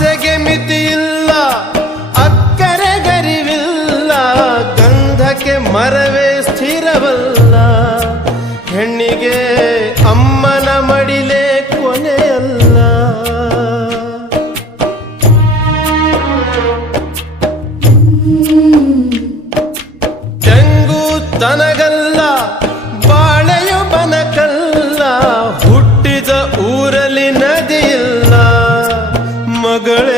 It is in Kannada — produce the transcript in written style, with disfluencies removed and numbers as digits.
ಆಸೆಗೆ ಮಿತಿಯಿಲ್ಲ, ಅಕ್ಕರೆ ಗರಿವಿಲ್ಲ, ಗಂಧಕ್ಕೆ ಮರವೇ ಸ್ಥಿರವಲ್ಲ. ಹೆಣ್ಣಿಗೆ ಅಮ್ಮನ ಮಡಿಲೇ ಕೊನೆಯಲ್ಲ. ತೆಂಗು ತನಗಲ್ಲ, ಬಾಳೆಯು ಬನಕಲ್ಲ, ಹುಟ್ಟಿದ ಊರಲ್ಲಿ ನದಿಯಿಲ್ಲ. ಮಗಳೇ